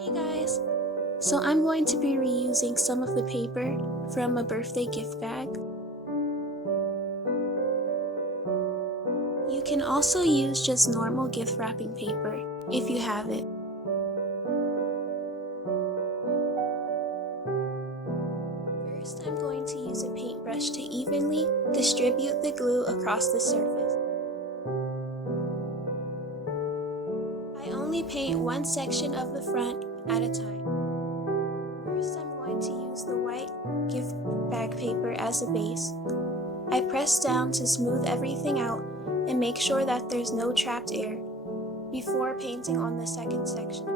Hey guys! So I'm going to be reusing some of the paper from a birthday gift bag. You can also use just normal gift wrapping paper if you have it. First, I'm going to use a paintbrush to evenly distribute the glue across the surface. I only paint one section of the front at a time. First, I'm going to use the white gift bag paper as a base. I press down to smooth everything out and make sure that there's no trapped air before painting on the second section.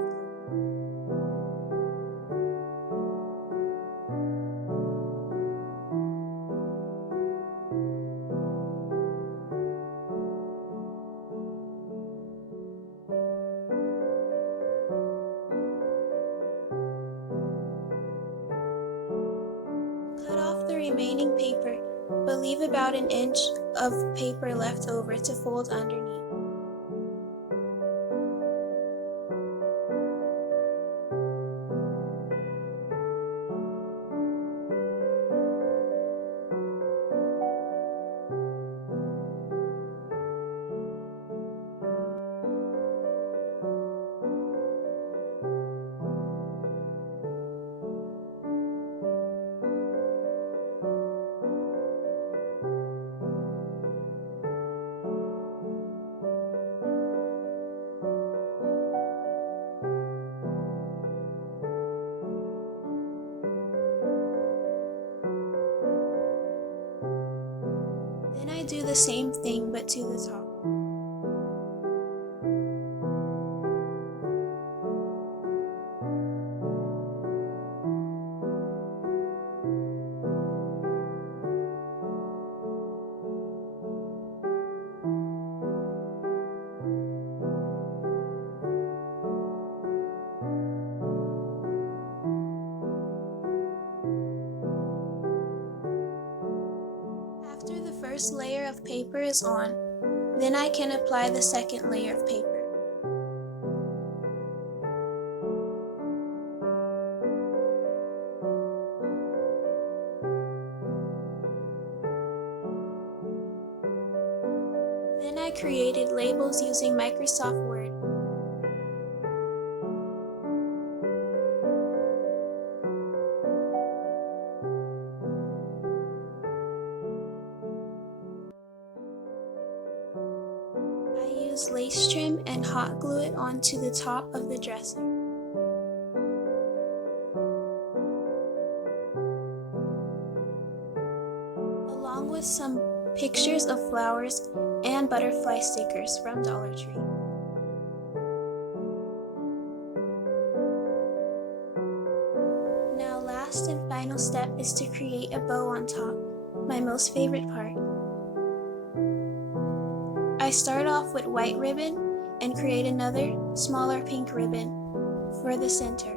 Cut off the remaining paper, but leave about an inch of paper left over to fold underneath. Then I do the same thing but to the top. After the first layer of paper is on, then I can apply the second layer of paper. Then I created labels using Microsoft Word. I use lace trim and hot glue it onto the top of the dresser. Along with some pictures of flowers and butterfly stickers from Dollar Tree. Now, last and final step is to create a bow on top, my most favorite part. I start off with white ribbon and create another, smaller pink ribbon for the center.